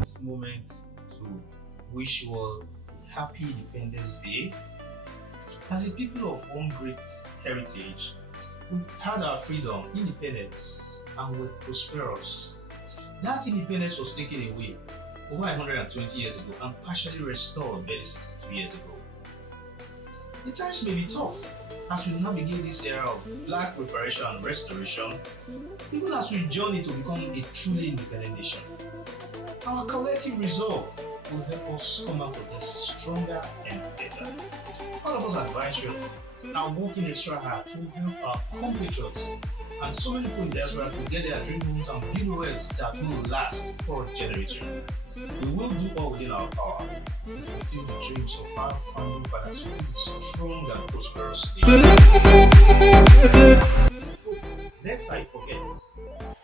this moment to wish you all a happy Independence Day. As a people of one great heritage, we've had our freedom, independence, and we're prosperous. That independence was taken away over 120 years ago and partially restored barely 62 years ago. The times may be tough as we navigate this era of black reparation and restoration, even as we journey to become a truly independent nation. Our collective resolve will help us come out of this stronger and better. All of us at Vines Realty are working extra hard to help our compatriots and so many people in diaspora to get their dream homes and build wealth that will last for a generation. We will do all within our power to fulfill the dreams of our founding fathers to build a strong and prosperous nation. Let's not forget